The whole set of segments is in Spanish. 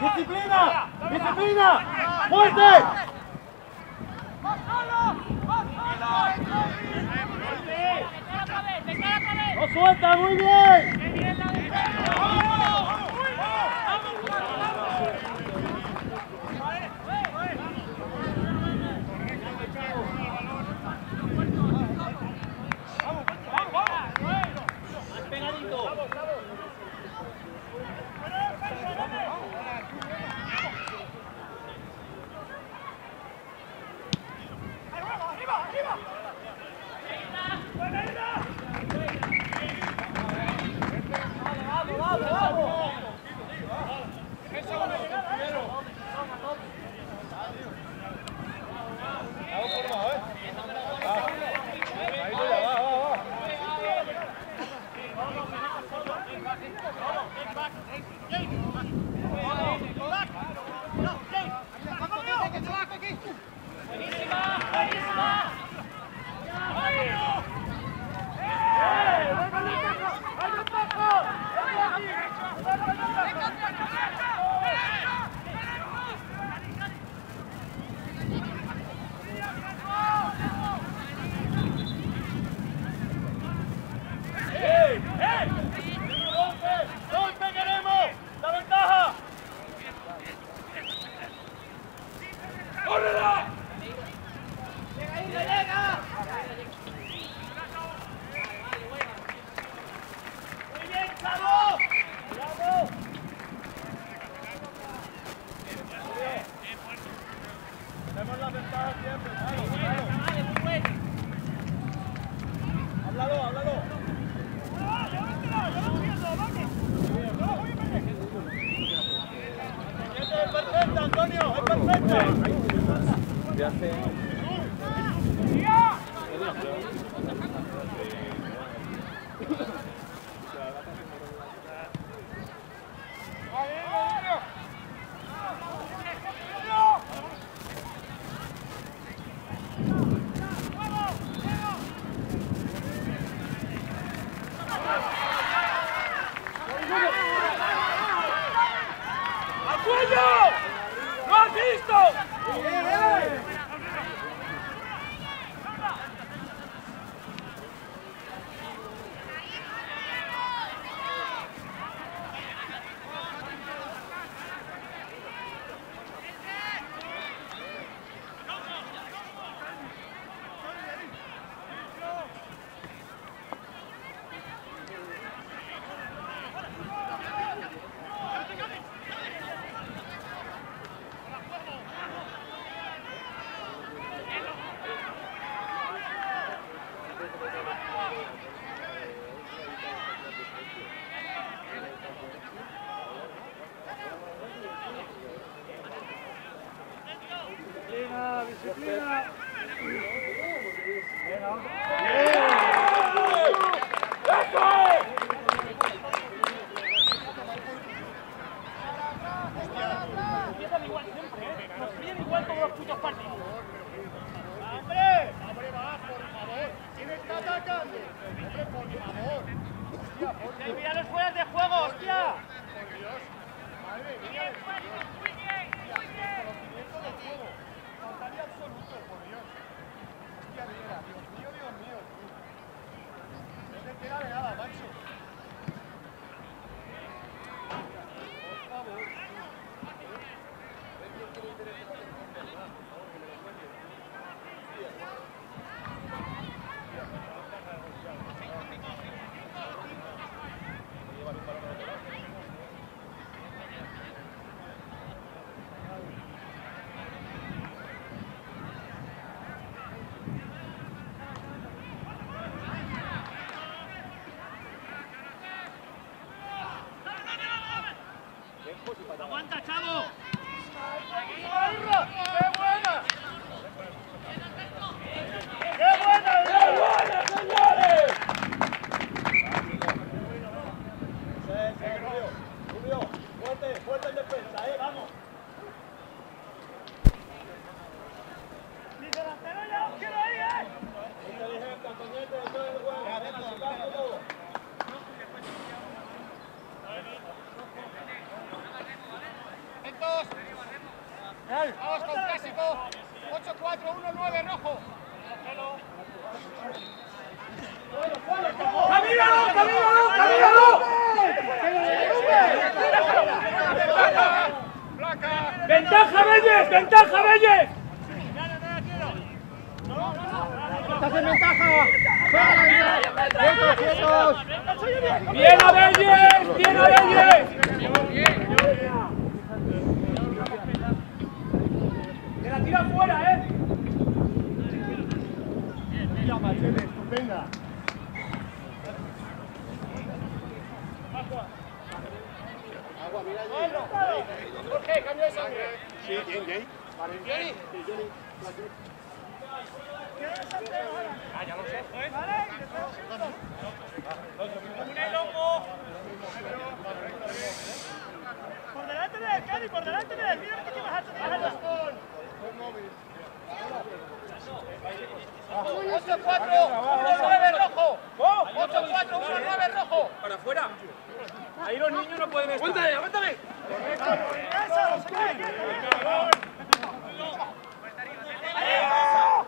¡Disciplina! ¡Disciplina! ¡Fuerte! ¡No suelta! ¡Muy bien! ¡Aguanta, chavo! Fuerte en defensa, vamos. ¡Mi delantero ya os quiero ahí, Inteligente, pendiente de todo el juego. Participando todo. ¡Atentos! ¡Vamos con clásico! 8-4-1-9 rojo. ¡Camínalo, camínalo, camínalo! ¡Ventaja, Belles! ¡Ventaja, Belles! ¡Estás en ventaja! ¡Quietos, quietos! ¡Bien a Belles! ¡Bien a Belles! ¡Que la tira fuera, Estupenda. Jorge, cambio de sangre. Sí, bien. ¿Jenny? ya lo sé. ¡Un elongo! ¡Por delante de él, Cali! ¡Por delante de él! ¡Mira que te bajaste de la 8-4-1-9 rojo. 8-4-1-9 rojo. ¡Para afuera! Ahí los niños no pueden estar. ¡Aguántame, aguántame!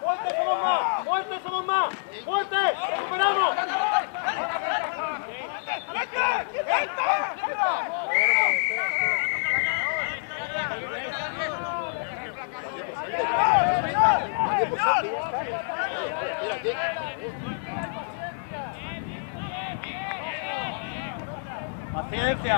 ¡Fuerte, somos más! ¡Fuerte, somos más! ¡Fuerte! ¡Recuperamos! Paciencia,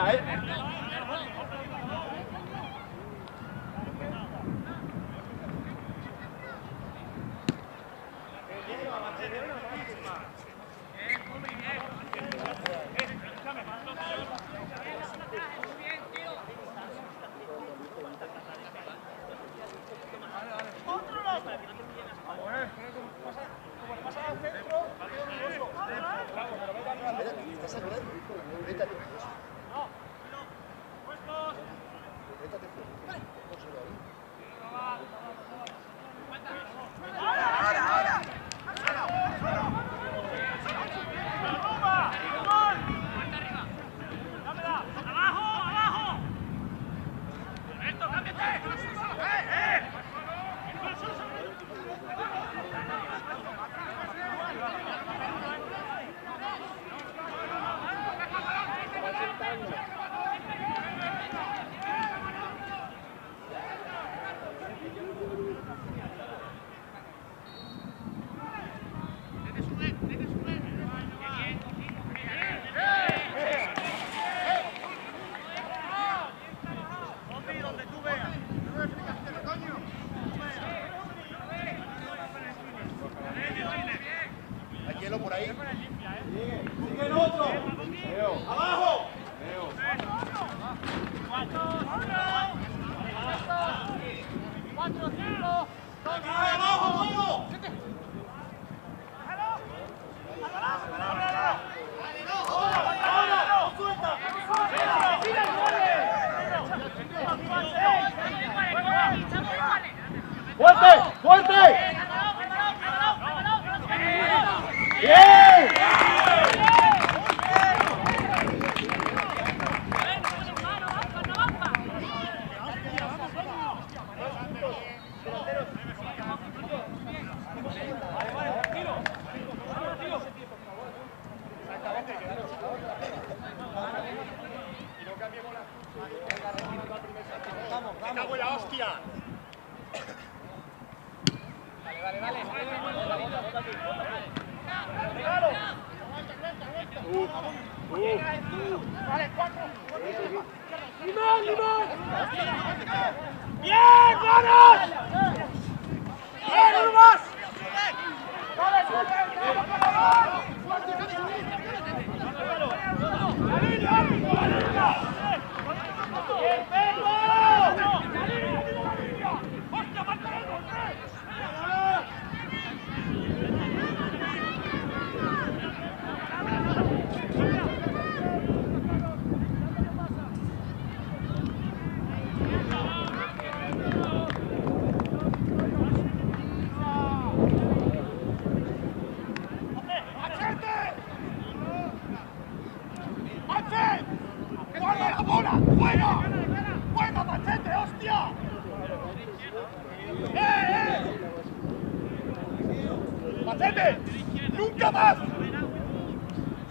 Por ahí. Sigue el otro. Abajo. ¡Fuerte! ¡Fuerte! ¡Bien! ¡Me cago en la hostia! Vale, 4. ¡Limón, limón! ¡Bien, vamos! ¡Bien, uno más! ¡Bien, ¡Vete! ¡Nunca más!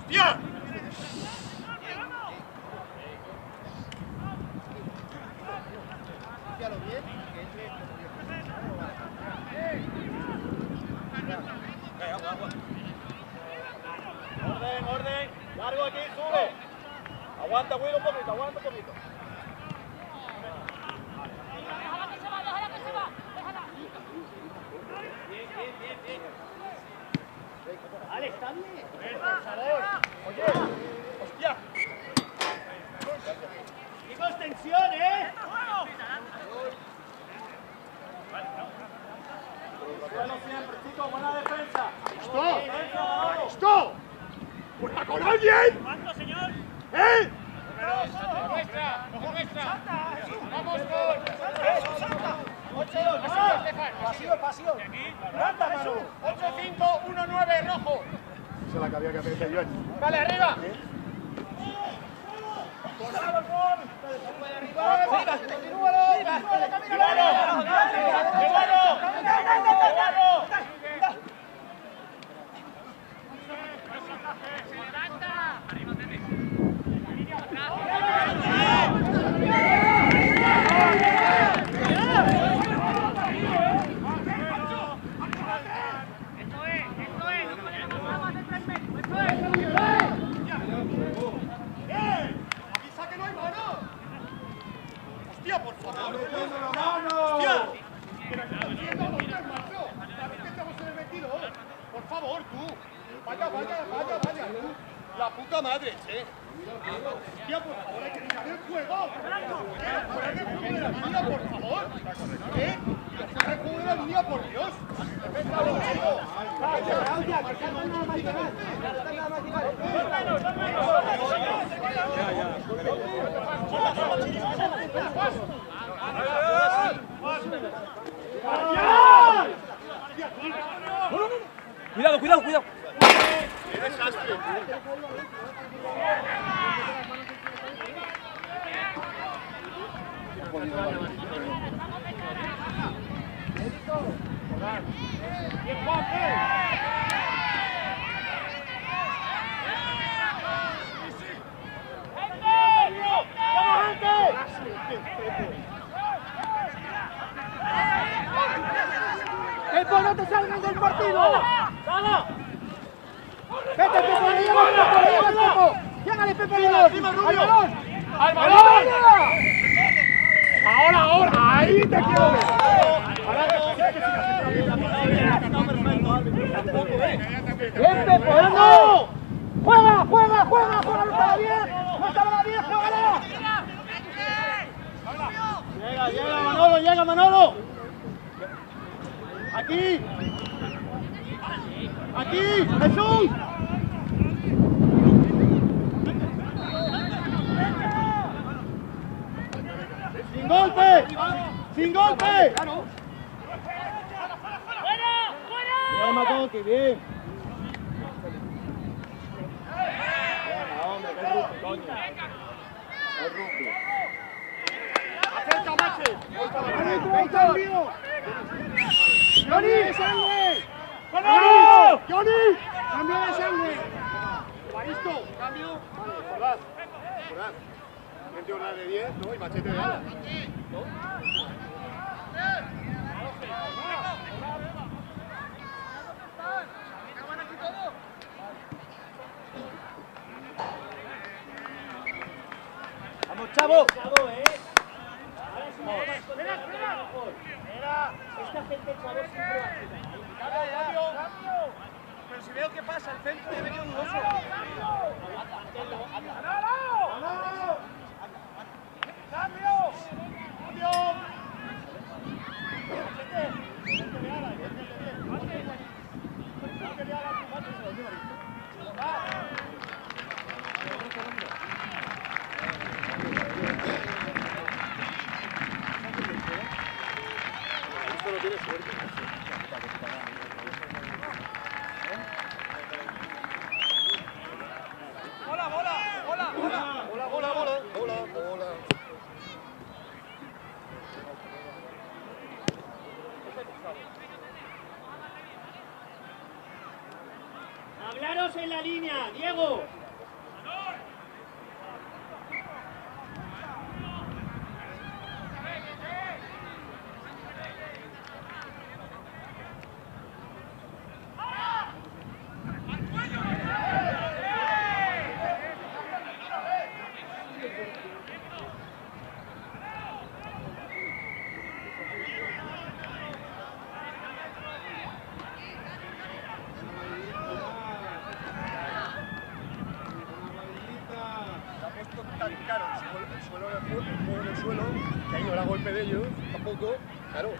¡Hostia! Orden, orden. Largo aquí, sube. Aguanta, Will, un poquito, aguanta un poquito. Vale, está bien. Por favor. Oye. ¡Hostia! Chicos, extensión, ¿eh? Bueno, siempre, chicos, buena defensa. ¡Listo! ¡Listo! ¡Fuera con alguien! ¿Cuánto, señor? ¡Eh! Nuestra, nuestra. Vamos ¡Salta! Pasivo, pasivo. 8-5-1-9 rojo. Esa es la que había que hacer yo. Vale, arriba. ¡Avisa que no hay mano! ¡Hostia, por favor! ¡Hostia! ¡Pero está haciendo dónde, macho! ¿Sabes que estamos en el 22? Por favor, tú. Vaya, tú. La puta madre, che. Hostia, por favor, hay que mirar el juego. Fuera del juego de la línea, por favor. ¿Qué? Fuera del juego de la línea, por Dios. Cuidado, cuidado, cuidado. ¡Qué desastre! ¡Pepo, no te salgas del partido! ¡Sala! ¡Vete, Pepo! ¡Llévale, Pepo! ¡Llévale, Pepo! ¡Al balón! ¡Al balón! ¡Ahora! ¡Ahí te quiero ver! ¡Bien, Pepo! ¡Vamos! ¡Juega! ¡Juégalo para bien! ¡Juégalo bien! ¡Juégalo! Llega, Manolo! ¡Aquí! ¡Jesús! ¡Sin golpe! Bien, Matoki, bien. Hombre, qué rugby, coño. Qué rugby. ¡Acerca, Mache! ¡Johnny! ¡Sangre! ¡Johnny! ¡Cambio de sangre! Evaristo, cambio. Vale, recordad. Gente una de 10, ¿no? Y machete de ala. Vamos, chavo. Esta gente, chavo, siempre va a Pero si veo qué pasa, el centro ya me quedo dudoso. Hablaros en la línea, Diego. Golpe de ellos, tampoco, claro.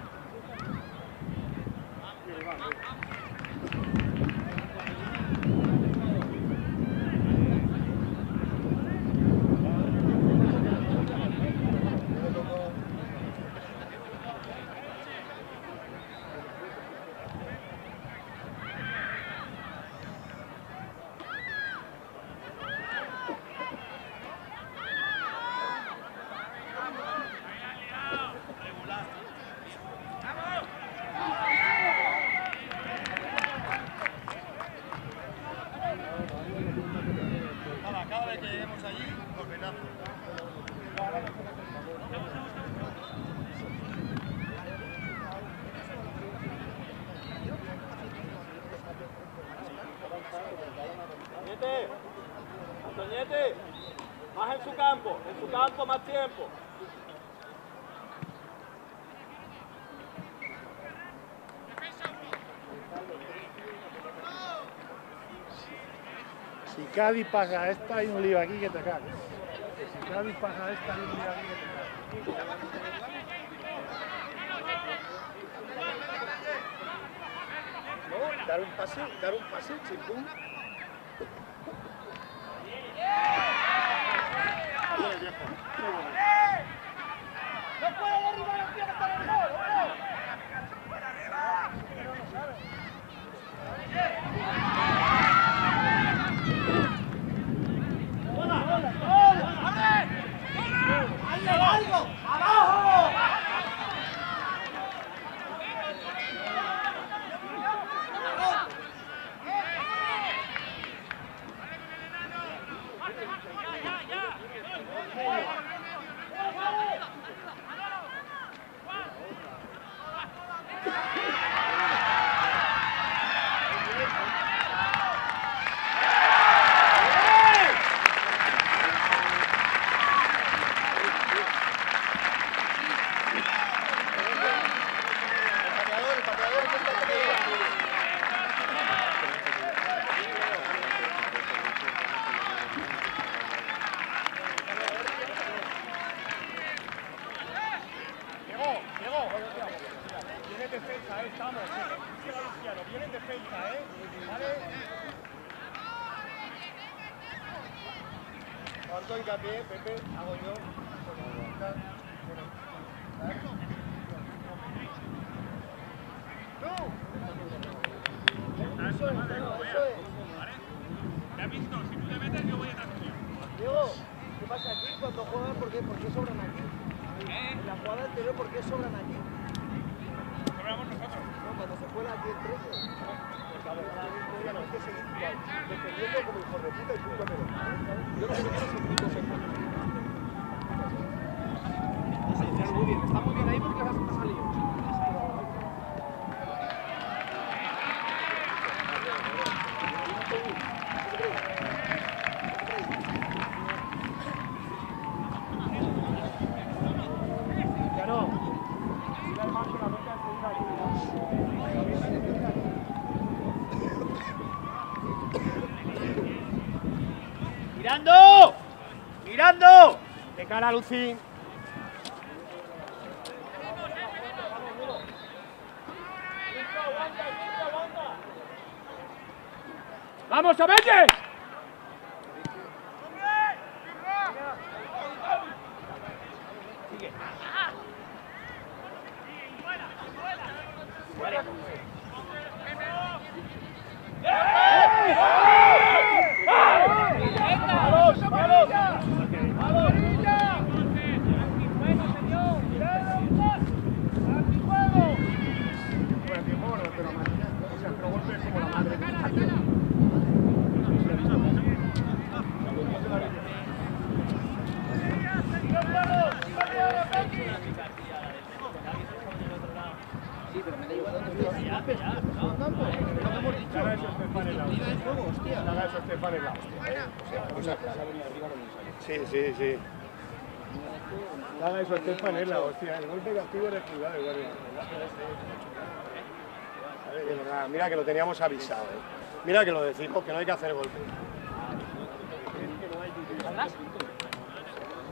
Cada vez que lleguemos allí, ordenamos. Antoñete, más en su campo más tiempo. Si Cádiz pasa esta, hay un lío aquí que te cagas. Si Cádiz pasa esta, hay un lío aquí que te cagas. ¿No? Dar un pase, chimpum. ¡No puede derribar el pie que está en el gol! ¡Algo! ¡Abajo! Marco hincapié, Pepe, hago yo. ¿Me has visto? Si tú te metes, yo voy a tuyo. Diego, ¿qué pasa aquí cuando juegan? ¿Por qué sobran aquí? En la jugada anterior, ¿por qué sobran aquí? Sobramos nosotros. No, cuando se juega aquí entre ellos. Porque a ver, ya no, es que seguir igual, defendiendo como hijo de puta y punto pelota. Yo no sé qué quiero seguir defendiendo. Muy bien, está muy bien ahí porque vas a salir. ¡Mirando! ¡Mirando! De cara a Lucín. ¡Vamos, Avenge! Haga eso Estefan en la hostia. Haga eso Estefan en la hostia. Sí, sí, sí. Haga eso Estefan en la hostia. El golpe castigo de juzgado de guardia. De verdad, mira que lo teníamos avisado. Mira que lo decimos, que no hay que hacer golpe.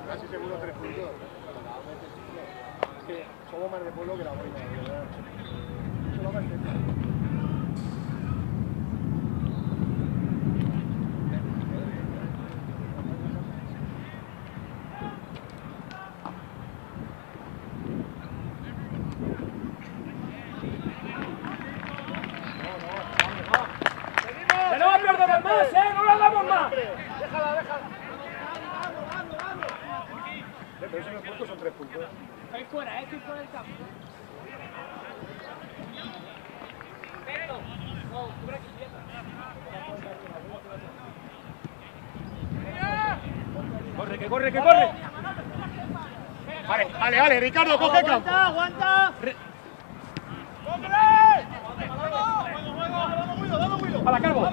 Casi seguro 3 puntos. Es que somos más de pueblo que la boina, de verdad. Eso lo haga Estefan. Pero esos puntos son 3 puntos. Estoy fuera del campo. Corre, que corre, que corre. Vale, vale, vale, Ricardo, coge el campo. Aguanta. Para Calvo.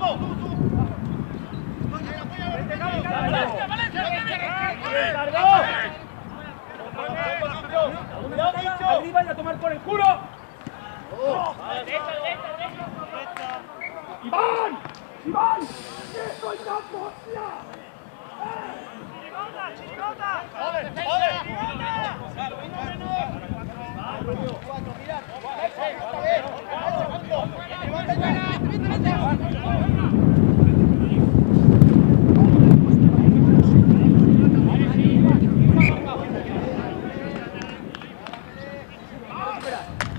Arriba y a tomar por el culo. ¡Iván! ¡Iván! ¡Eso es campo, hostia!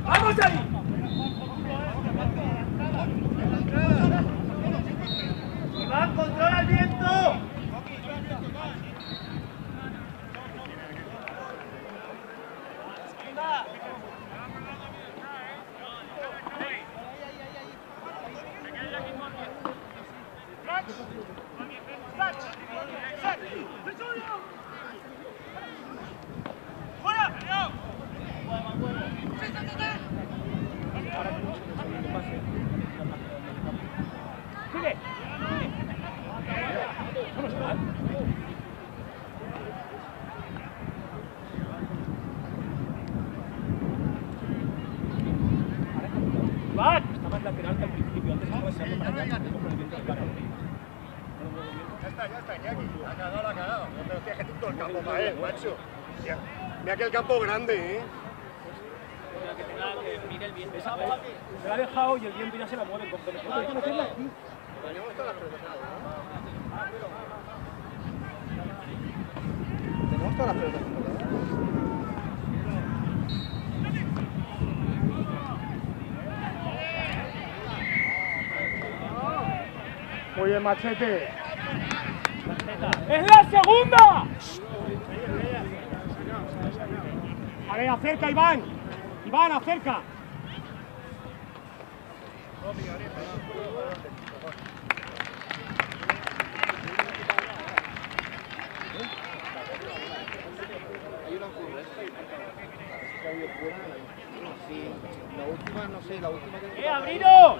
¡Vamos ahí! ¡Iván, controla el viento! Mira que el campo grande, ¿eh? Se la ha dejado y el viento ya se la mueve. Tenemos todas las pelotas. Muy bien, Machete. ¡Es la segunda! A ver, acerca, Iván. Iván, acerca. Sí, la última, no sé, la última que... ¡Abrino!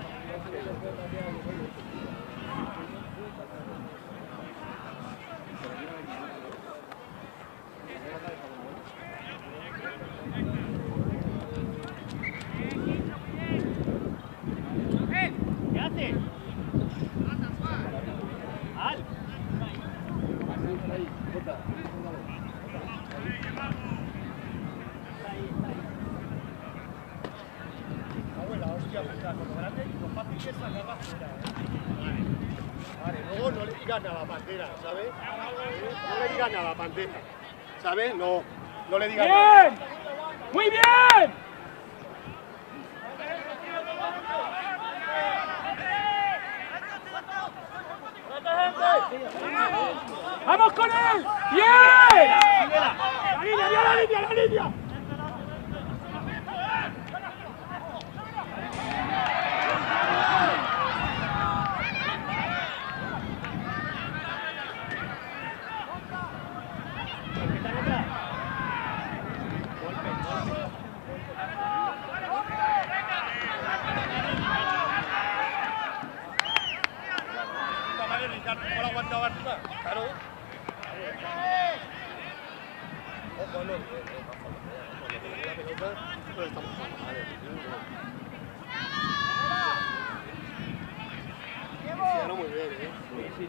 ¿Qué hace? ¡Al! Vale, luego no le digan a la pantera, ¿sabes? No le digan a la pantera, ¿sabes? No, no le digan nada. ¡Bien! ¡Muy bien! ¡Vamos con él! ¡Bien! ¡La línea, la línea, la línea! arriba. Claro. Ojo, no. La pelota, no estamos jugando mal. Sí, muy bien, ¿eh? Sí.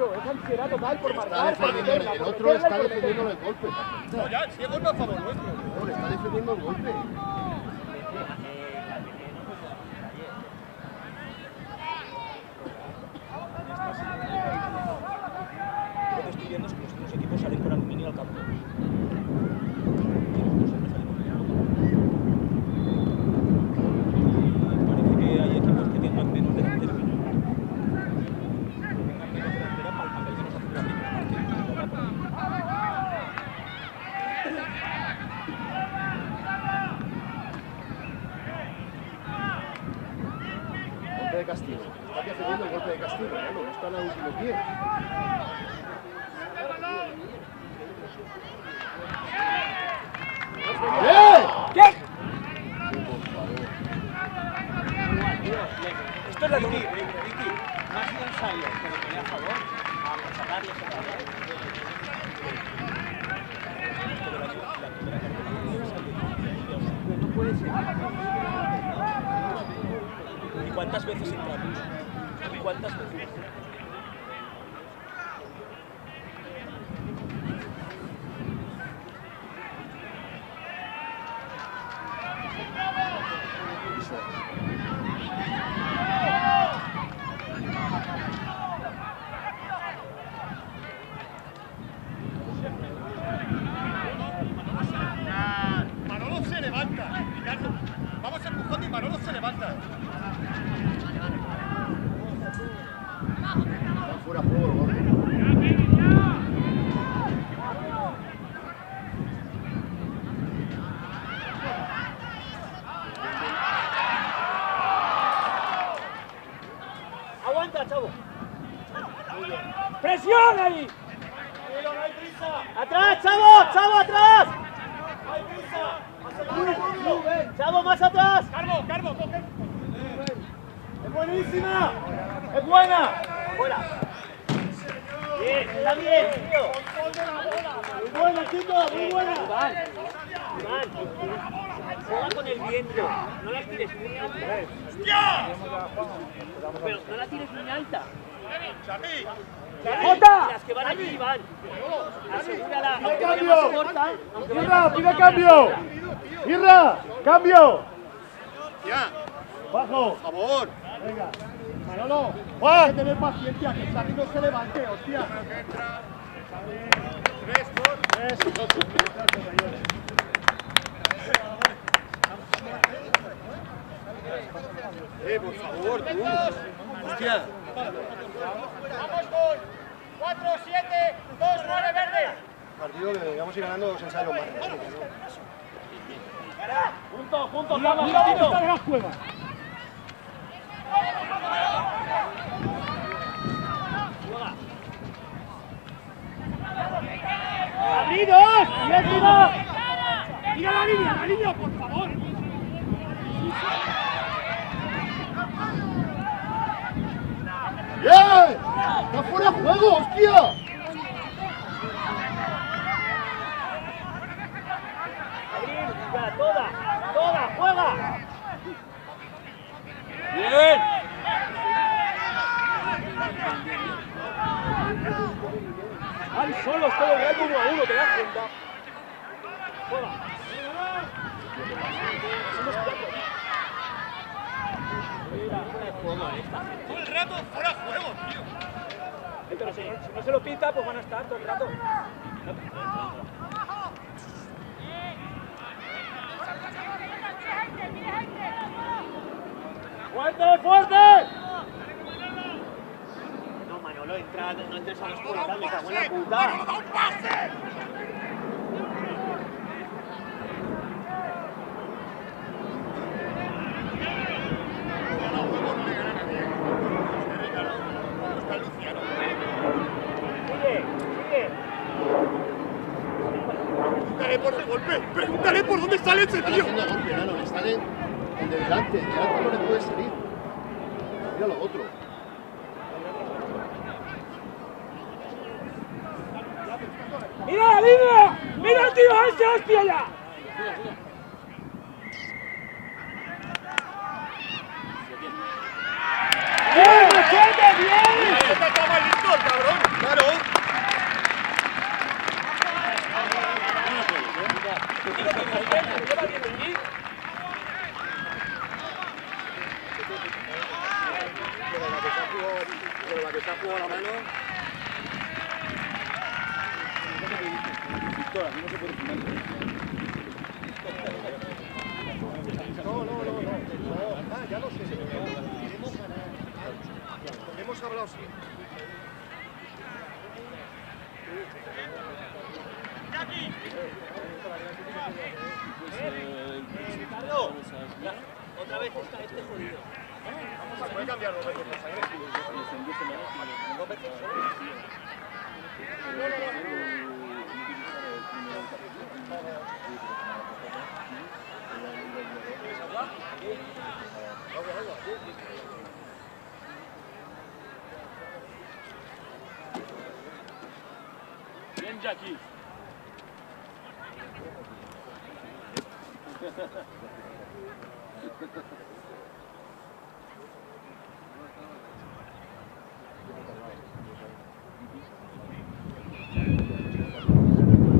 Es ansiedad total por marcar. El otro está defendiendo el golpe. No, ya, si es golpe a favor nuestro. No, le está defendiendo el golpe. Lo que estoy viendo es que los otros equipos salen con aluminio al campo. Parece que hay equipos que tengan menos delantera. Golpe de castigo. Está defendiendo el golpe de castigo. No están a últimos 10. ¿Qué? Esto es la Ricky. No ha sido ensayo, pero tenía a favor a sacarle no puede ser. ¿Y cuántas veces entramos? ¿Y cuántas veces? Manolo se levanta, Ricardo. Vamos empujando y Manolo se levanta. Está fuera juego el gol. Aguanta, chavo. ¡Presión ahí! Pero no hay prisa. ¡Atrás, chavo! ¡Chavo, atrás! No hay prisa. ¡Chavo, más atrás! Carbo, coge. Es buenísima. Es buena. ¡Fuera! ¡Bien! ¡Está bien, tío! Muy buena, chicos. Muy buena. Iván, juega con el viento. No la tires muy alta. Pero no la tires muy alta. ¡Jota! Las que van allí, Iván. Asegúrala. Aunque vaya más corta. Irra, pide cambio. Irra, cambio. Ya, Bajo. por favor. Venga. Manolo, Juan. hay que tener paciencia, que Xavi no se levante, hostia. Por favor, tú. Hostia. Vamos con 4, 7, 2, 9 verde. Partido que vamos a ir ganando los ensayos más. Juntos, Mira dónde está la juega. ¡Abridos! Mira la línea, por favor. ¡Bien! ¡Está fuera de juego, hostia! Venga, toda, juega. Bien. Van solos todo el rato 1 a 1, ¿te das cuenta? Juega. Somos 4. Todo el rato fuera de juego, tío. Pero si no se lo pita, pues van a estar todo el rato. ¡Fuerte, fuerte! no entres a la escuela, me cago en la puta. Por el golpe, pregúntale por dónde sale ese tío. Está haciendo golpe, no, le sale el de delante no le puede salir. Mira lo otro. ¡Mira la línea! ¡Mira, tío, a ese hostia ya! ¡Bien, Machete, bien! ¡Está acaba el listo, cabrón! ¡Claro! La que se ha jugado la mano. Aquí no se puede filmar. No, ya lo sé. Queremos ganar. Hemos hablado sí. Otra vez está este jodido. Voy a cambiar los veces más agresivos. Bien, Jackie.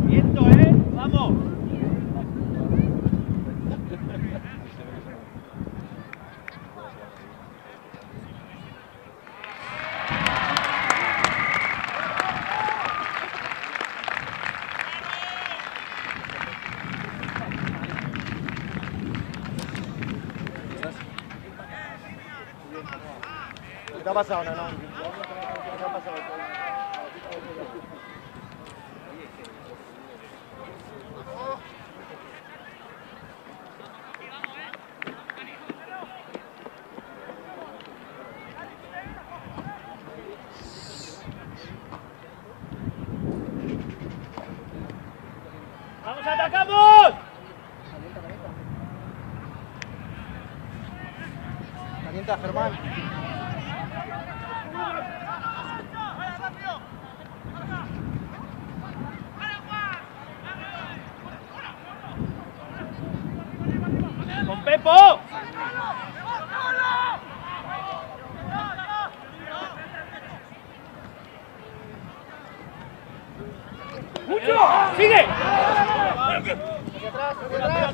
Viento, vamos. ¿Qué te ha pasado, no? ¿Qué te ha pasado? ¡Vamos, atacamos! Calienta, Germán. ¡Con Pepo! ¡Mucho! ¡Sigue!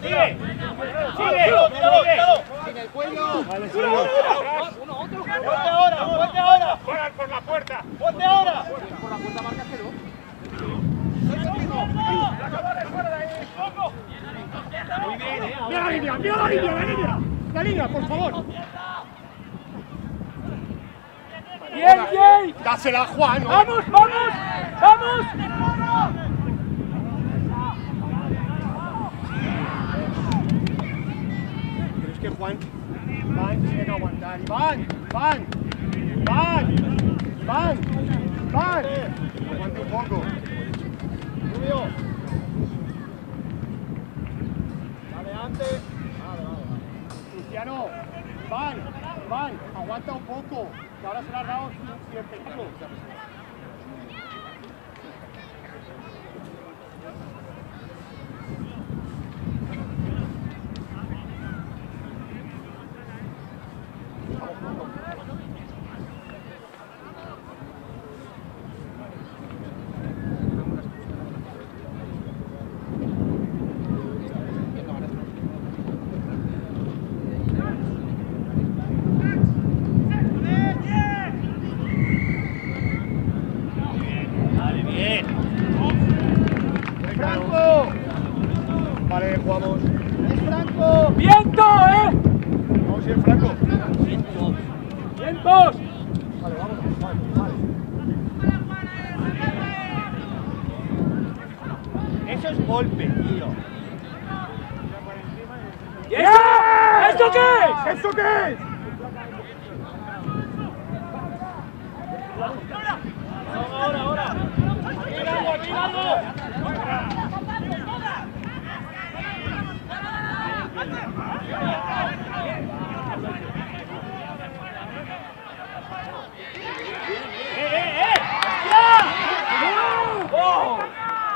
¡Sigue! Sin el cuello. ¡Ponte ahora! ¡Ponte ahora! ¡Fuera por la puerta! ¡Ponte ahora! Por la puerta marca cero. ¡Mira la línea! ¡Mira la línea! ¡La línea! ¡La línea, por favor! ¡Bien, Jay! ¡Dásela a Juan! ¿no? ¡Vamos, vamos! ¡Vamos! Pero es que Juan tiene que aguantar. ¡Iván! Aguante un poco. Rubio. Vale, antes. Cristiano, Iván, aguanta un poco. Que ahora se la ha dado sin peligro. Vale, jugamos. ¡Es Franco! ¡Viento, Vamos a ir, Franco. ¡Vientos! Vale, vamos. ¿Eso qué es? ¿Eso qué es? Ahora. Aquí largo.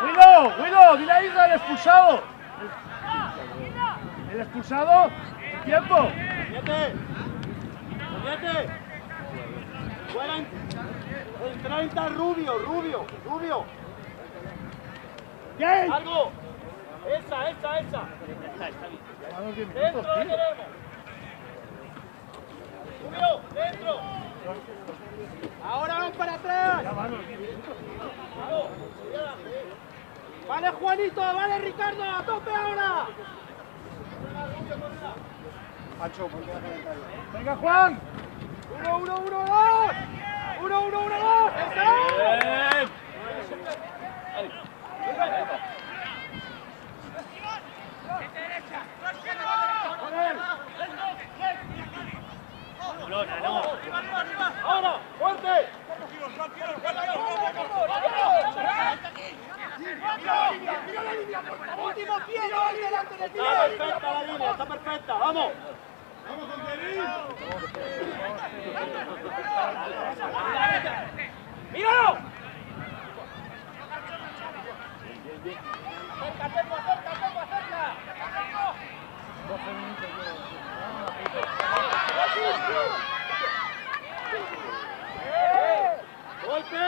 ¡Guido! ¡Dile a Isla el expulsado! ¿El expulsado? ¡El tiempo! ¡Siete! ¡Fuera en 30, Rubio! ¿Qué? ¡Algo! ¡Esa! Está bien. ¡Dentro la queremos! ¡Rubio! ¡Dentro! Ahora van para atrás. Vale, Juanito, vale, Ricardo, a tope ahora. Pancho, ponte la calentaria. ¡Venga, Juan! 1, 2. 1, 2. ¡Eso! ¡Ahora! ¡Fuerte! Último pie, delante del pie. Está perfecta la línea, está perfecta, vamos. ¡Míralo! Acerca. 12 minutos ¡Golpe!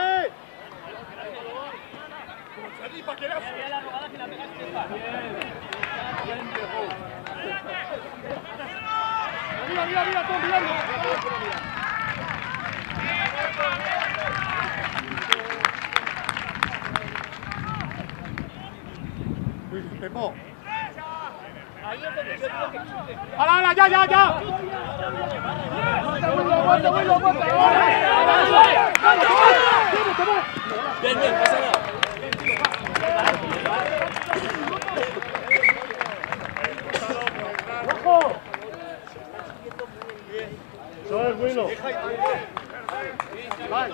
Mira, todo mirando. Pepo. ¡Hala, ya! Bien, pasa nada. ¡Ojo! Eso es Willow. ¿Vale?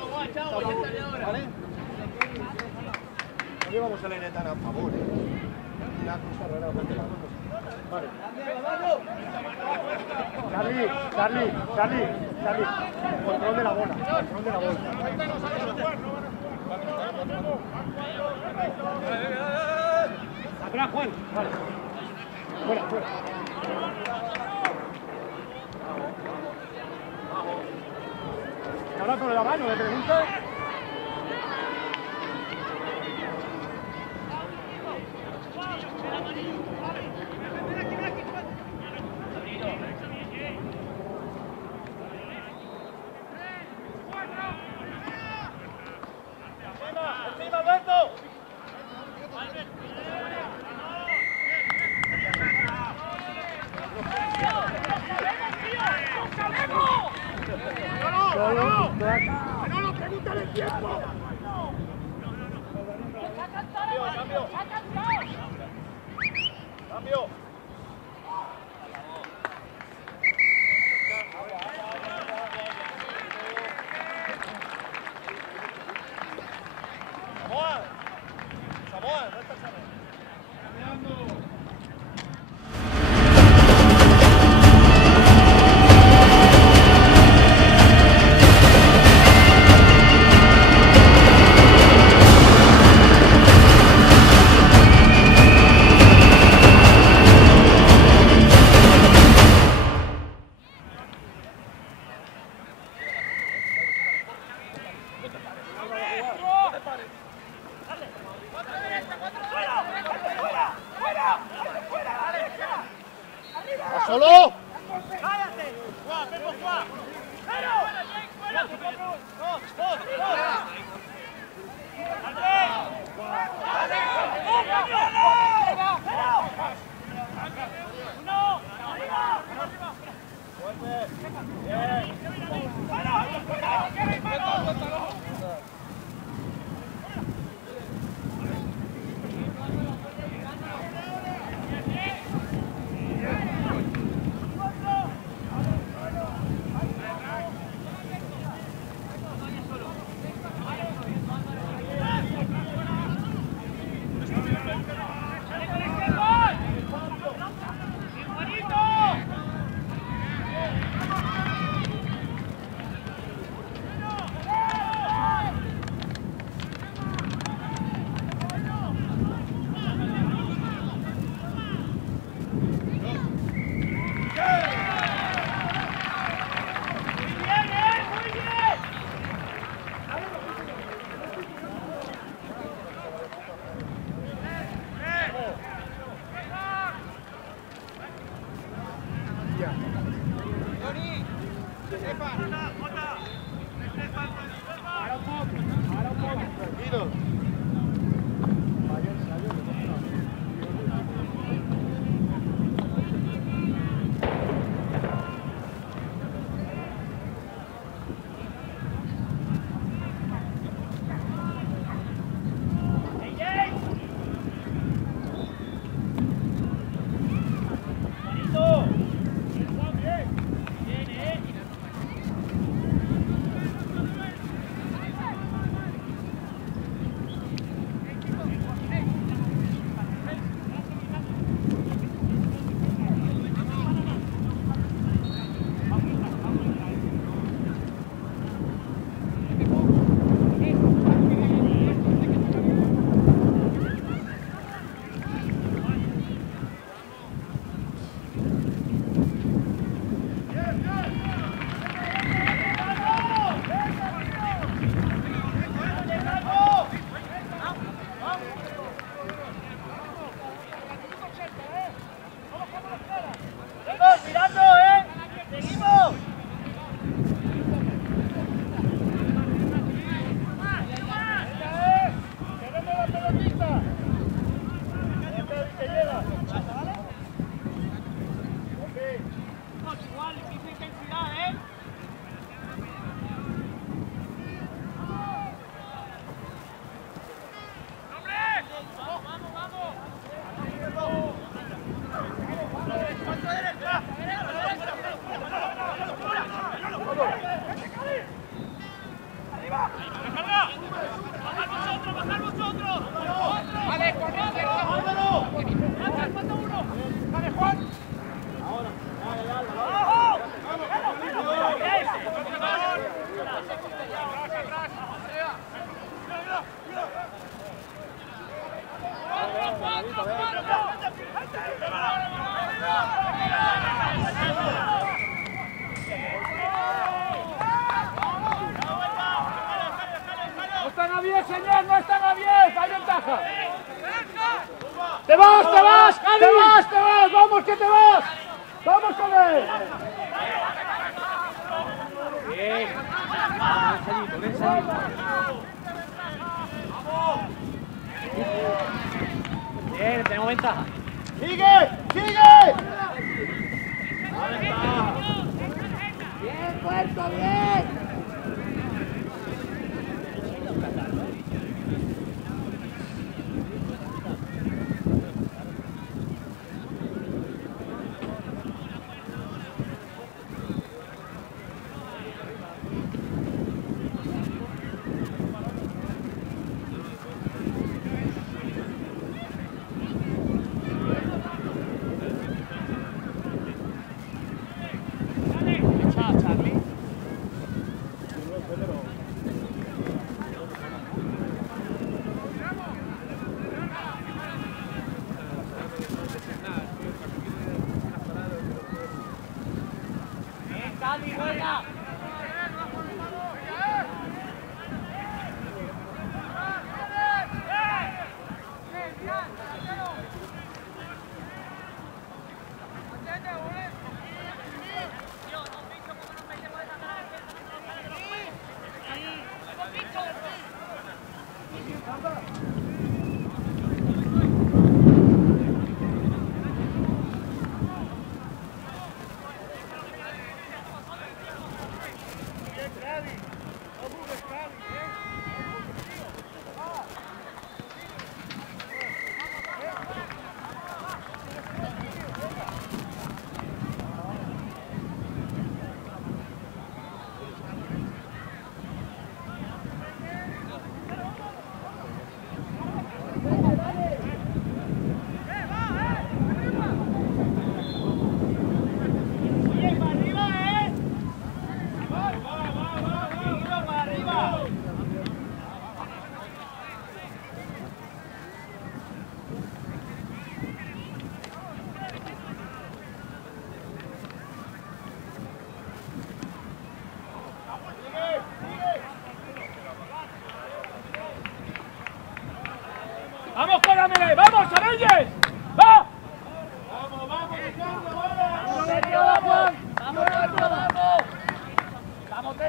No llevamos a la neta a favor, Una cosa rara, vale. Charlie. Control de la bola. Atrás, Juan. Vale. Fuera. Ahora con la mano, ¿le preguntas? ¡Encima, Alberto! ¡No, pregúntale el tiempo! ¡Cambio! Samoa, no está Samoa. ¡Solo! Vaya. Tranquilos. Vaya ensayo que están a 10, señor, no están a 10, hay ventaja. ¡Te vas, te vas, Javi! ¡Te vas, te vas! ¡Vamos, que te vas! ¡Vamos con él! Bien. Ven salito. Bien, tenemos ventaja. ¡Sigue! ¡Sigue! ¡Bien, Puerto, bien!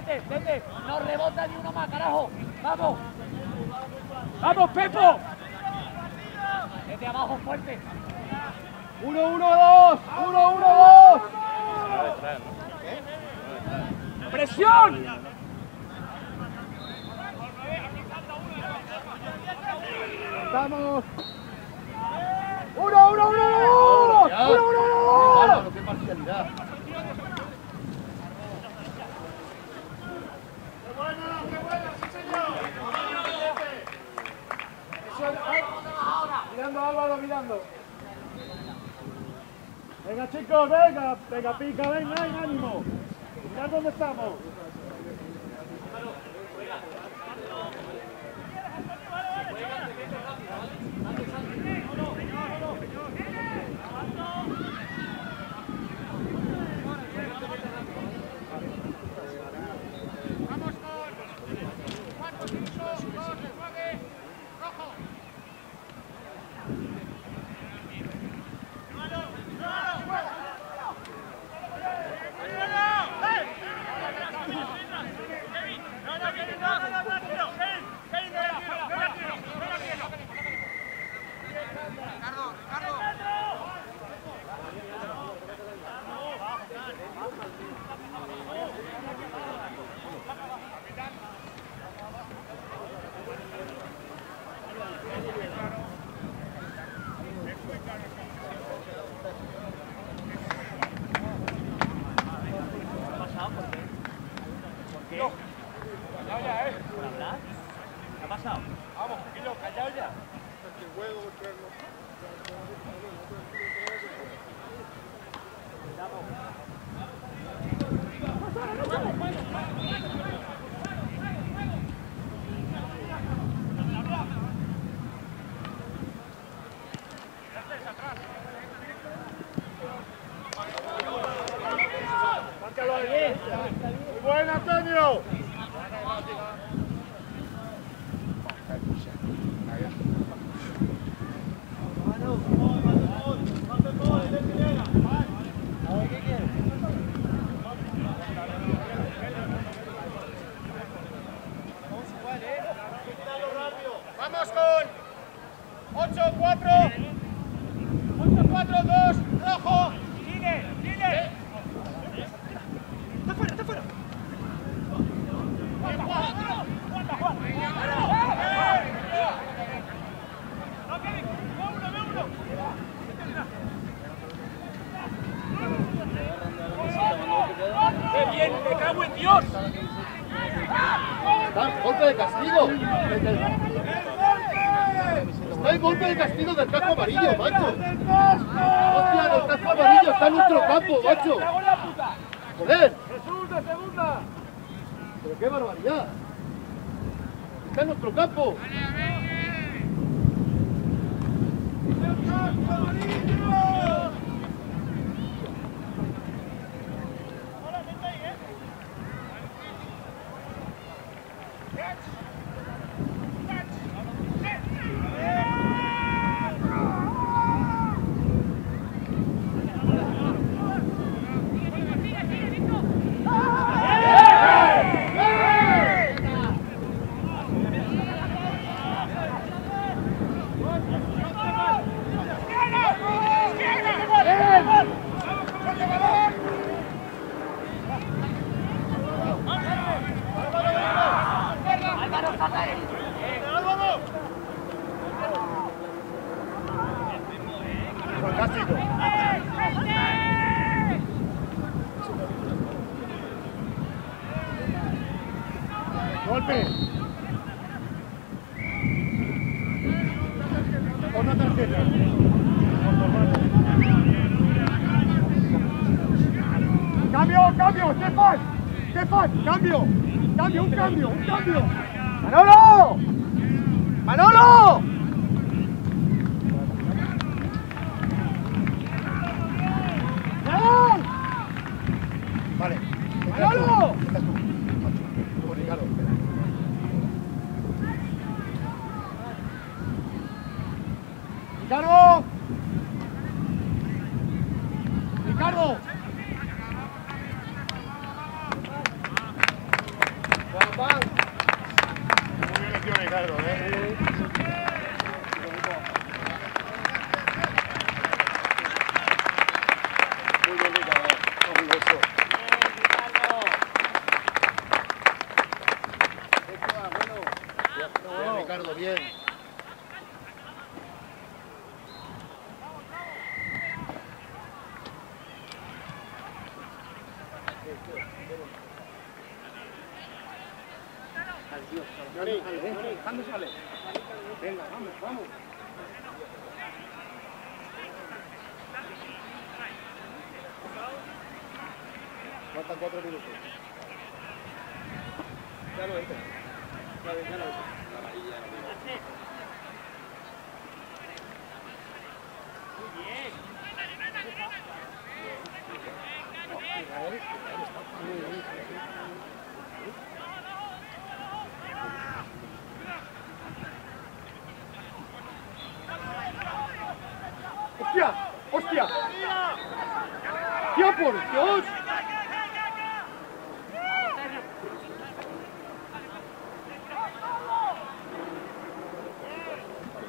vete, vete. No rebota ni uno más, carajo. Vamos. Vamos, Pepo. Desde abajo fuerte. 1-1-2. 1-1-2. ¡Presión! Vamos. 1-1-1-2. 1-1-2. ¡Qué parcialidad! Mirando, Álvaro, mirando. Venga, chicos, venga. Venga, pica, venga, ánimo. Mirad dónde estamos. Muy buen, Antonio. Vamos con 8-4. 8-4-2. Rojo. Sigue, sigue. Está fuera, está fuera. ¡Qué bien! ¡Me cago en Dios! Golpe de castigo. Está el golpe de castigo del casco amarillo, macho. Hostia, del casco amarillo está en nuestro campo, macho. Joder. Jesús de segunda. Pero qué barbaridad. Está en nuestro campo. Fantástico. Golpe. Una tarjeta. Cambio, cambio, Stefan. Stefan, cambio. Cambio, un cambio, un cambio. ¡Manolo! ¡Manolo! ¡Manolo! Vale. ¡Manolo! Estás tú. Ricardo. ¡Ricardo! ¡Ricardo! ¿Cuándo sale? Venga, vamos, vamos. Faltan 4 minutos. Ya lo entra. Ya lo entra. ¡Hostia! ¡Hostia! ¡Tío, por Dios!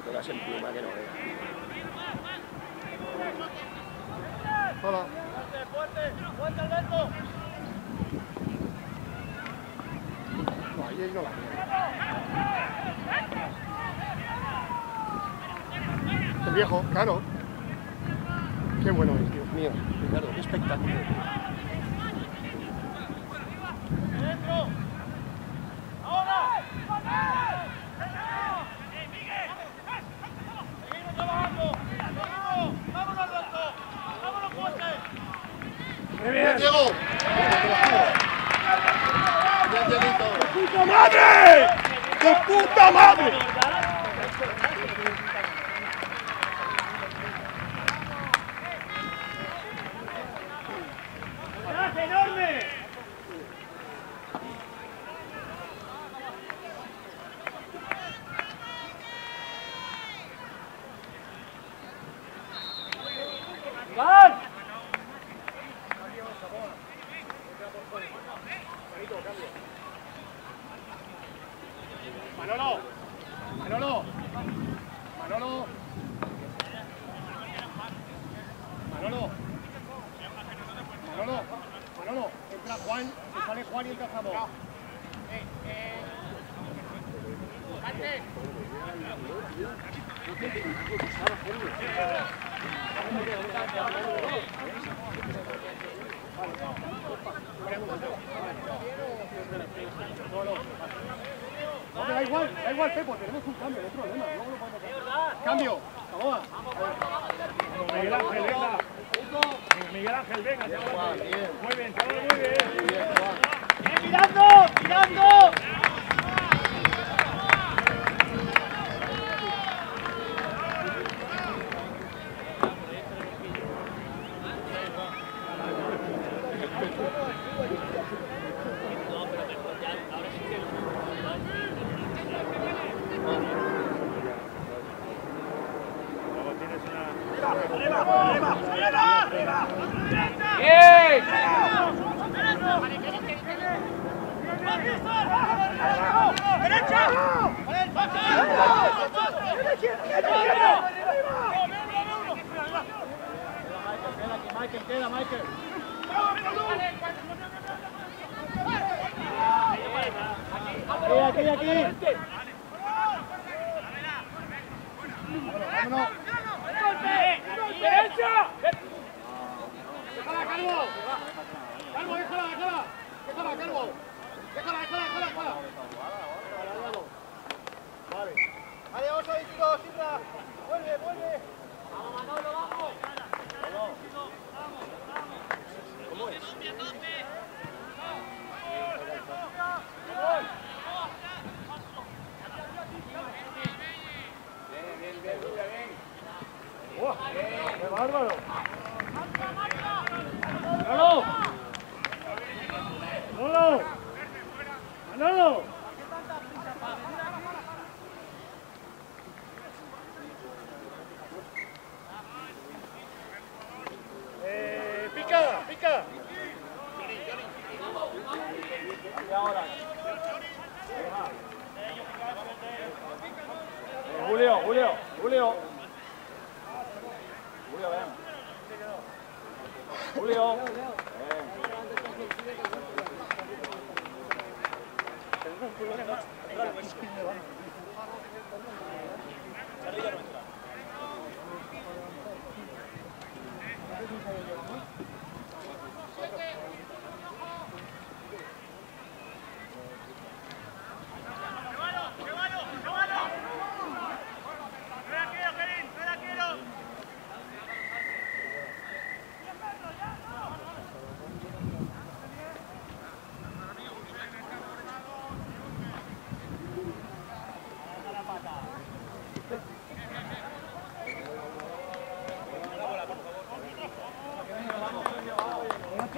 Todas en pluma que no vea. Hola. ¡Fuerte! ¡Fuerte, Alberto! No, ahí no la veo. El viejo, claro. Qué bueno es, Dios mío. Ricardo, qué espectáculo. ¡Dentro! ¡Ahora! ¡Seguimos trabajando! ¡Seguimos! ¡Vámonos, Alberto! ¡Vámonos fuerte! ¡Muy bien! Diego. Bien, Dieguito. ¡Puta madre! ¡Qué puta madre! ¡Enorme! ¡Van! Manolo, Manolo, Manolo, Manolo, Manolo, Manolo, entra Juan, se sale Juan y entra Zamora. No, da igual, Pepo, tenemos un cambio, no hay problema, luego lo podemos hacer. Cambio, vamos. Miguel Ángel, venga. Miguel Ángel, venga. Muy bien, chaval, muy bien. ¡Mirando! ¡Mirando! Michael, queda, Michael. Aquí. Vámonos. ¡Derecha! ¡Déjala, Calvo! ¡Calvo, déjala! ¡Déjala, Calvo! ¡Déjala! Vale. Adiós, ahí, chicos, Isra. Vuelve. ¡Vamos, Manolo, vamos! ¿Cómo es? ¡Qué bárbaro! ¡Manolo! ¡Manolo! ¡Pica! Y ahora. Julio, ven. Julio.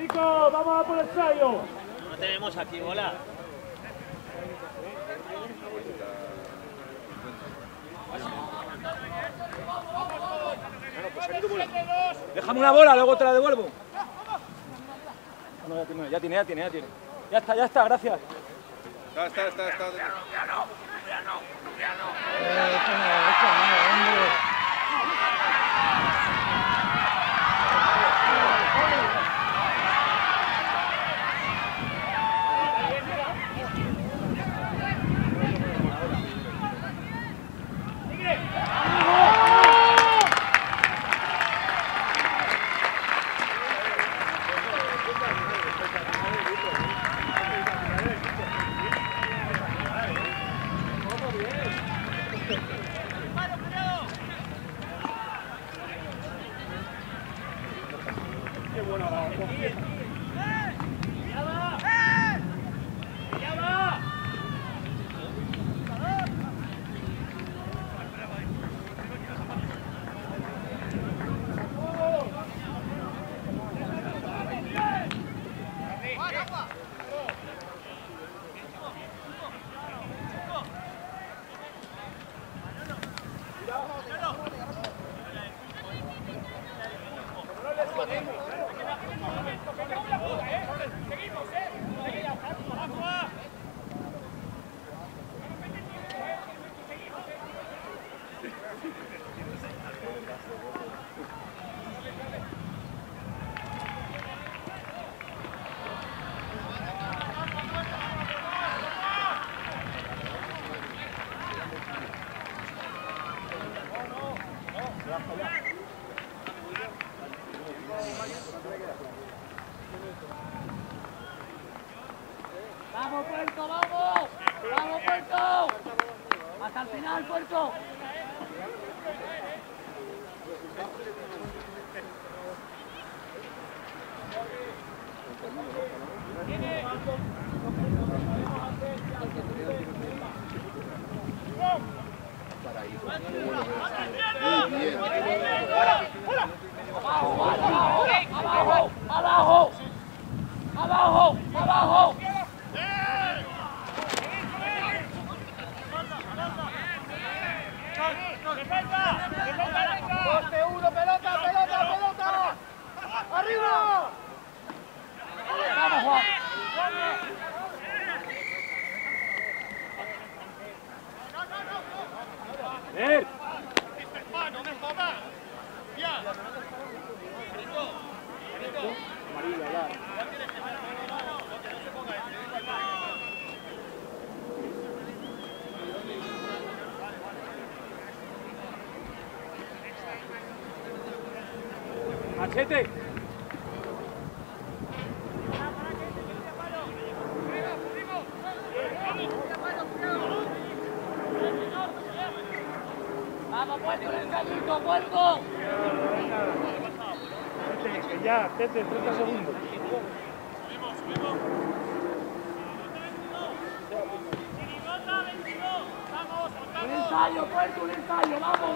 Chicos, vamos a por el ensayo. No tenemos aquí bola. Déjame una bola, luego te la devuelvo. No, ya tiene. Ya está, gracias. Está. ¡Vamos, Puerto, vamos! ¡Vamos, Puerto! ¡Hasta el final, Puerto! ¡Abajo! ¡Abajo! ¡Abajo! ¡Abajo! ¡Poste uno! ¡Pelota! ¡Arriba! ¡Vamos, Juan! ¡Eh! ¡Machete! ¡Vamos, Puerto, en el ensayito, Puerto! Que ya, 30 segundos. ¡Un ensayo, Puerto, un ensayo! ¡Vamos!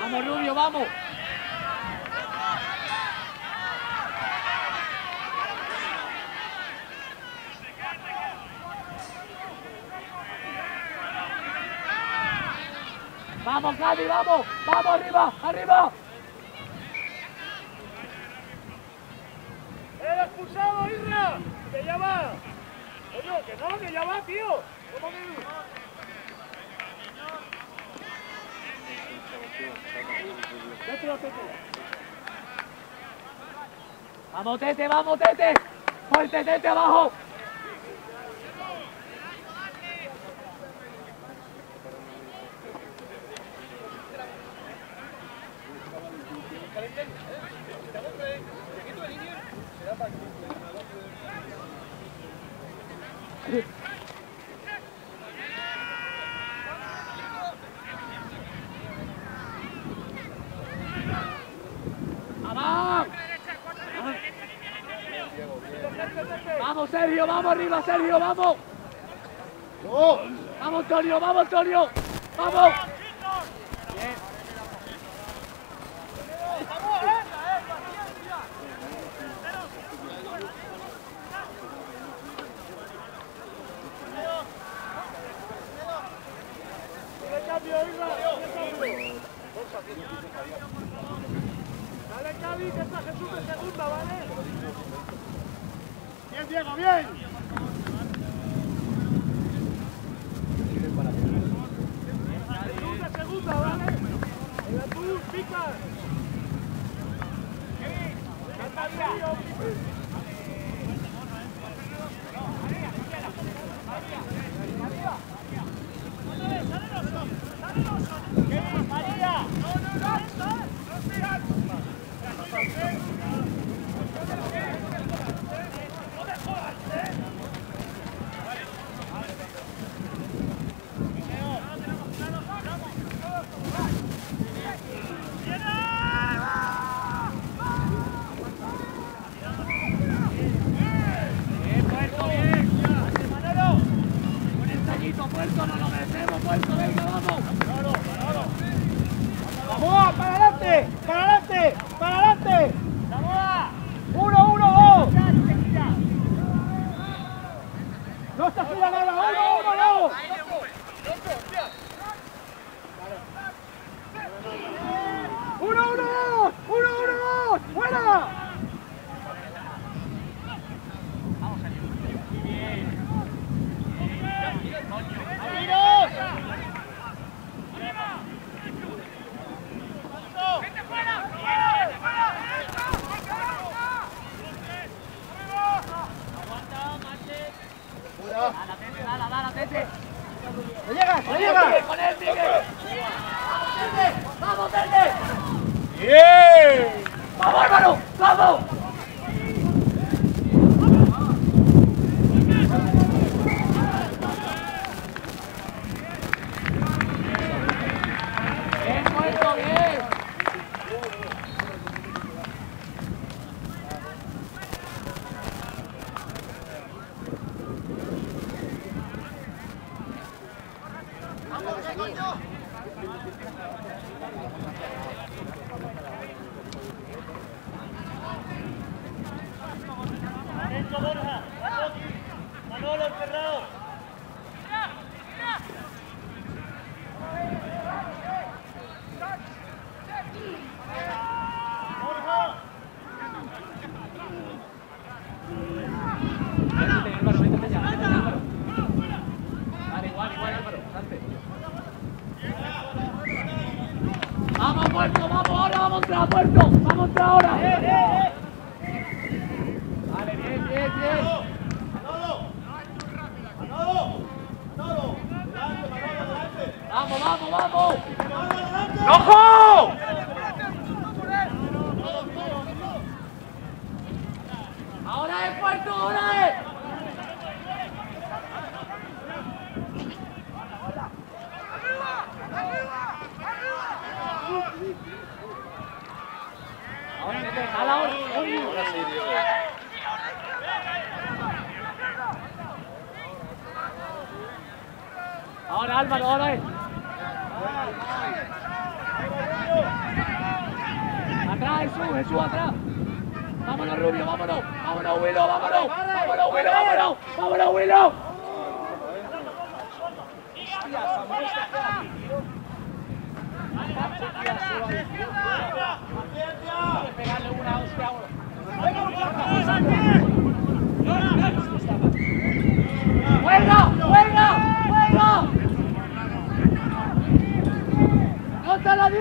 ¡Vamos, Rubio, vamos! ¡Vamos, Gaby, vamos! ¡Vamos, arriba, arriba! ¡El expulsado, Irra! ¡Que ya va! Oye, que no, que ya va, tío. ¿Cómo que...? Vete. Vamos, Tete, vamos, Tete. Fuerte, Tete, abajo. Vamos, Sergio, vamos arriba, Sergio, vamos. Vamos, Antonio, vamos, Antonio. Vamos. Bien. Dale, Cali, que está Jesús de segunda, ¿vale? Bien, Diego, bien. Jesús de segunda, ¿vale? Venga tú, pica. Puerto, no lo merecemos, Puerto, venga, vamos. ¡Vamos, para adelante! ¡Para adelante! ¡Para adelante! ¡Uno, uno, dos! ¡No está fuera nada! ¡Uno, uno, dos! ¡Uno, uno, dos! ¡Uno, uno, dos! ¡Fuera! ¡No llegas! ¡No llegas! ¡Con él, Miguel! ¡Vamos, Tete! ¡Bien! ¡Vamos, Álvaro! ¡Vamos! ¡Bien, Puerto, bien! Manolo encerrado. ¡Vamos, Puerto! ¡Vamos ahora! ¡Vamos a entrar, Puerto! ¡Vamos a entrar ahora! Vale, bien, bien, bien. ¡Vamos, vamos, vamos! ¡Ojo! ¡Ahora es Puerto! ¡Ahora es! Ahora Tete, jala ahora. Ahora sí, Diego. Ahora Álvaro, ahora es. Atrás Jesús, Jesús atrás. Vámonos Rubio, vámonos. Vámonos Willow, vámonos. Vámonos Willow, vámonos. Vámonos Willow. Pegarle una hostia ahora. ¡Juega! ¡Juega! ¡Juega! ¡No está la 10!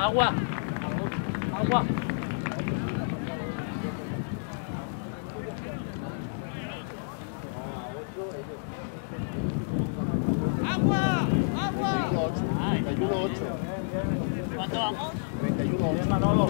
Agua. Agua. ¡Agua! ¡Agua! 31-8. ¿Cuánto vamos? 31-8. Manolo.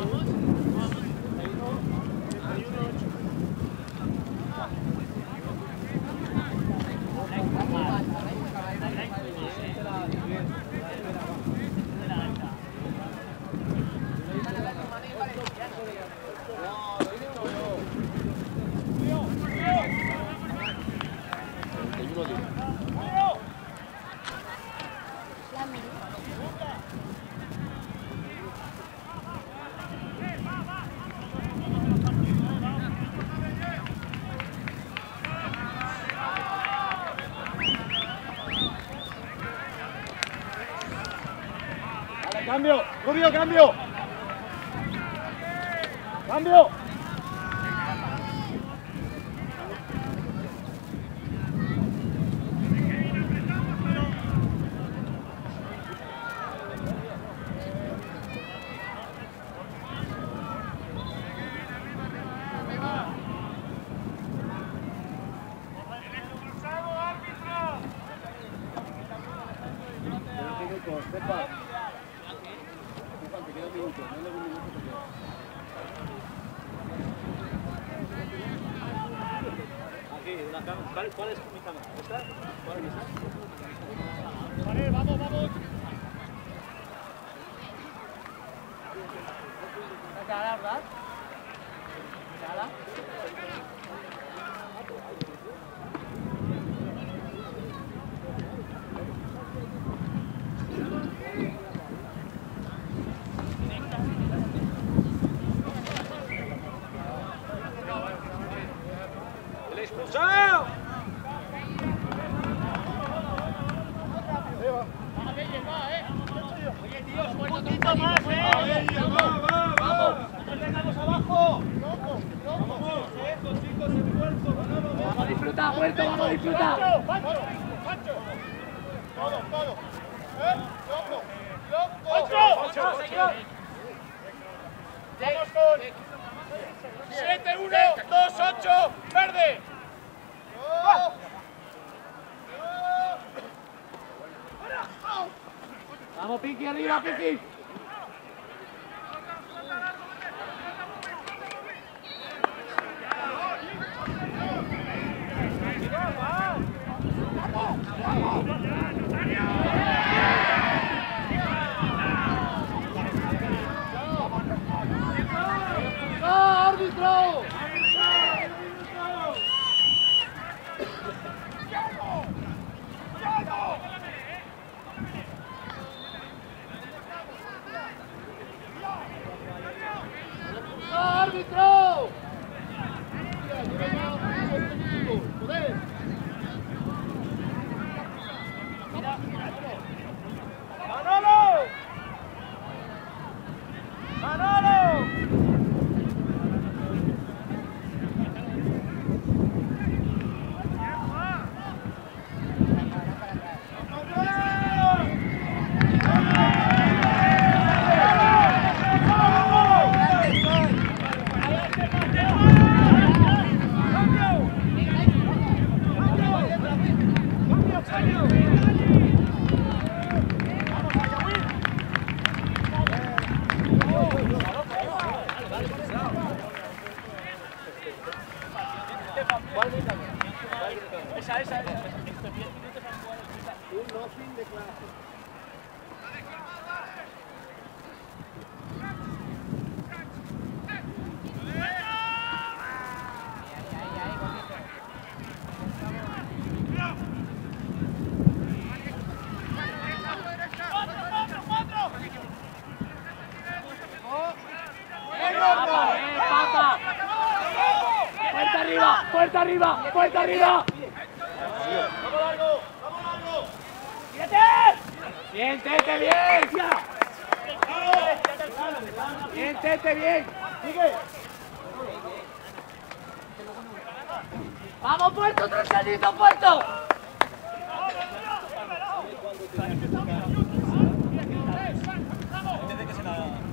Cambio, Rubio, cambio. Cambio. ¿Cuál es mi cámara? ¿Esta? ¿Cuál es esta? Vale, vamos, vamos. ¿Verdad? ¡El expulsado! Oye, tío, suelta un poquito más, ¡Vamos! ¡Vamos abajo! Vamos a disfrutar, Puerto, vamos a disfrutar. ¡Pancho! Todo. ¡Loco! ¡Pancho! señor! Vamos con 7-1-2-8, verde. Vamos, Piqui, arriba, Piqui. ¡Árbitro! ¡Árbitro! ¡Manolo! ¡Manolo! Esa. ¡Puerta arriba! ¡Puerta arriba! ¡Vamos largo! ¡Siéntete bien! ¡Siéntete bien! ¡Sigue! ¡Vamos, Puerto! ¡Tranquilito, Puerto! Antes de que se la...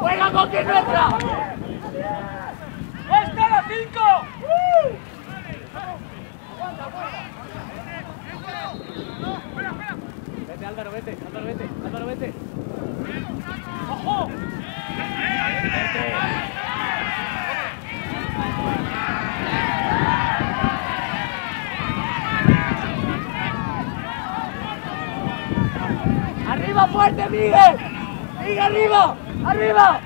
¡Juega Coqui nuestra! ¡Está la 5! Vete, Álvaro, vete. ¡Ojo! ¡Arriba fuerte, Miguel! ¡Miguel, arriba! ¡Arriba!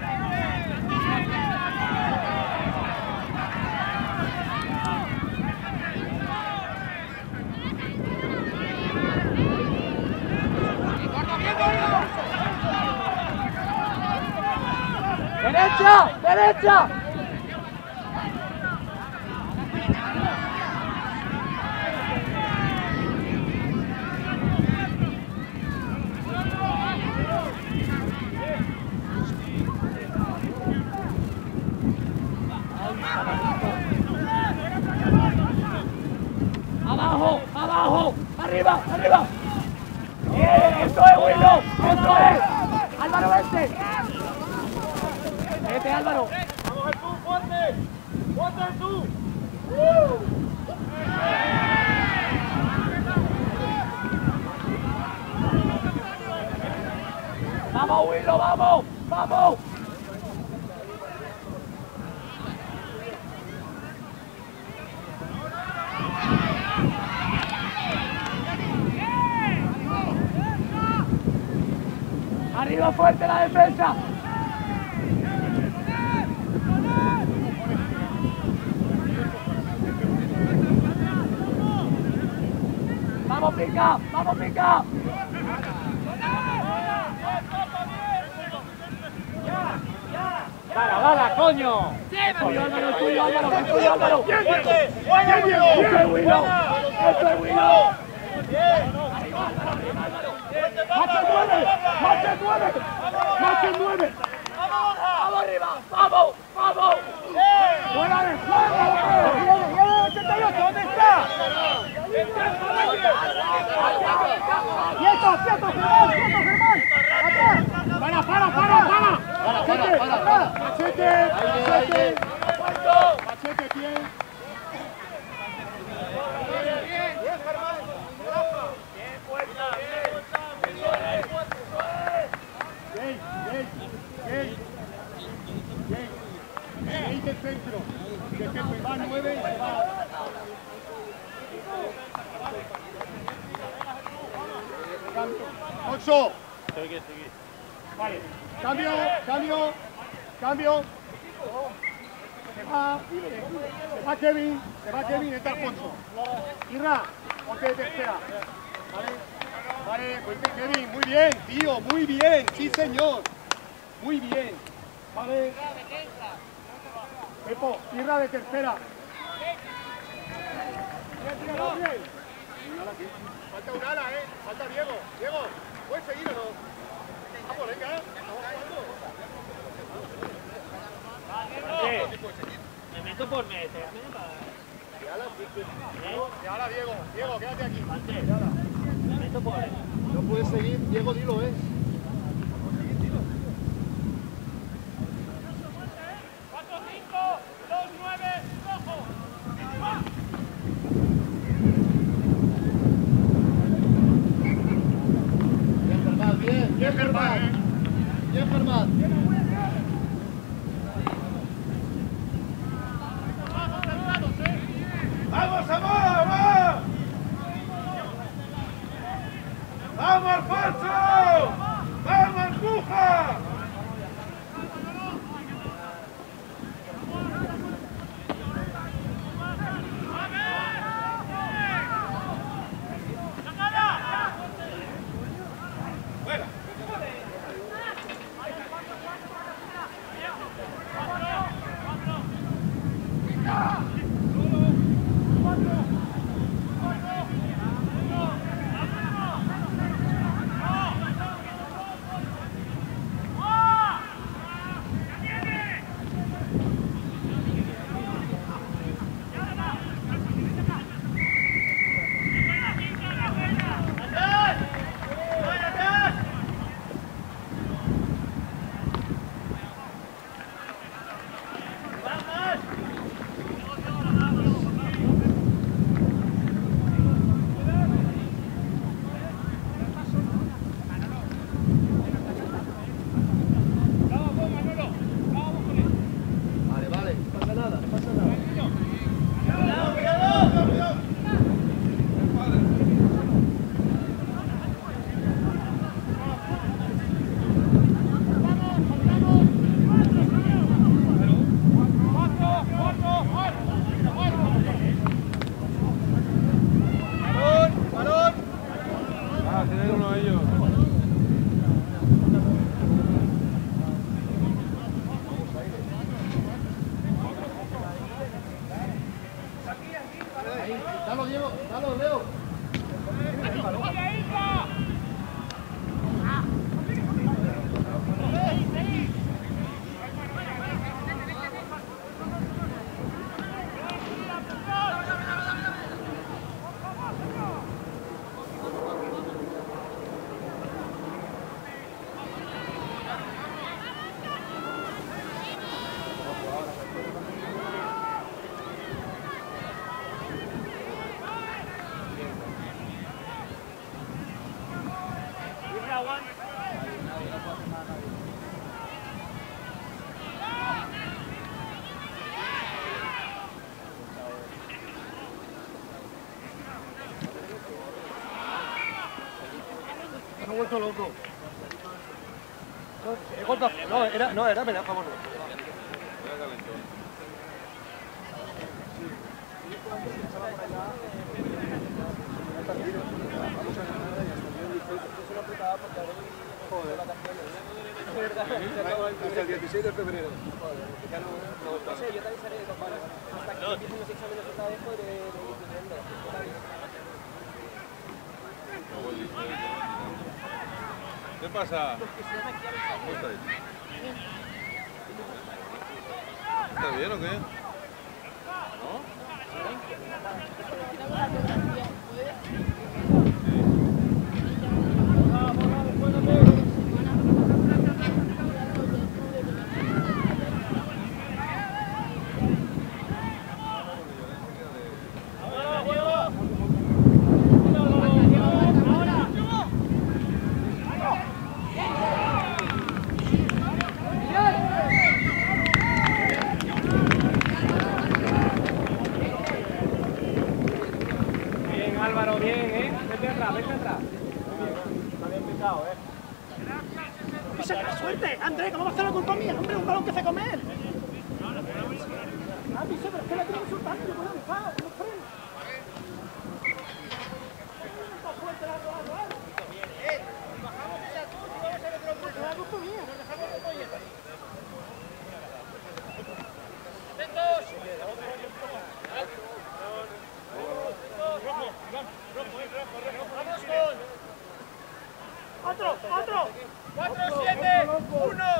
¡Derecha! ¡Derecha! ¡Abajo! ¡Abajo! ¡Arriba! ¡Arriba! ¡Bien! ¡Eso es, Willow! ¡Eso es! ¡Álvaro, vete! ¡Vete, Álvaro! ¡Vamos, Jesús, fuerte! ¡Fuerte, Jesús! ¡Vamos, Willow! ¡Vamos! ¡Vamos! ¡Arriba fuerte la defensa! ¡Vamos, pica! ¡Vamos, pica! ¡Gala, coño! ¡Tuyo, Álvaro! ¡Tuyo, Álvaro! ¡Tuyo, Álvaro! ¡Fuerte! ¡Fuerte, Willow! ¡Eso es Willow! ¡Eso es Willow! ¡Más que 9! ¡Vamos arriba! ¡Vamos! ¡Vamos! ¡Fuera de juego! ¡Viene el 88! ¿Dónde está? ¡Quieto, Germán! ¡Atrás! ¡Para! ¡Machete! ¡Machete, pie! Ahí del centro. Y va 9 y se va. ¡Ocho! Vale. Cambio. Se va Kevin, entra Alfonso. Irra, ponte de tercera. Vale, pues Kevin, muy bien, tío, muy bien, sí señor. Muy bien. Vale. Pepo, Irra de tercera. Bien. Falta un ala, falta Diego. Diego, ¿puedes seguir o no? Vamos, venga. Me meto por meter. Y ahora Diego, quédate aquí. Me meto por él. No puedes seguir, Diego, dilo, Bien, Germán. ¡Vamos, vamos! ¡Vamos, Alfonso! ¡Vamos, Cuja! he vuelto loco. No, era pelea a favor. Hasta el 16 de febrero. No sé, yo te avisaré de todas maneras. Hasta que empiecen los exámenes otra vez, podré ir viendo. ¿Qué pasa? ¿Cómo estáis? ¿Está bien o qué? ¿No? ¡Suerte! ¡André, cómo va a ser la culpa mía! ¡Hombre, un balón que se come él! ¡Ah, piso, pero es que la tengo insultando! ¡Yo puedo dejar! ¡No freno! ¡Está fuerte la cosa! ¡Bajamos que sea tú! ¡Si vamos a ver otro puesto! ¡Es la culpa mía! ¡Nos dejamos de polletas! ¡Atentos! ¡Vamos con! ¡Otro! ¡4, 7, 1!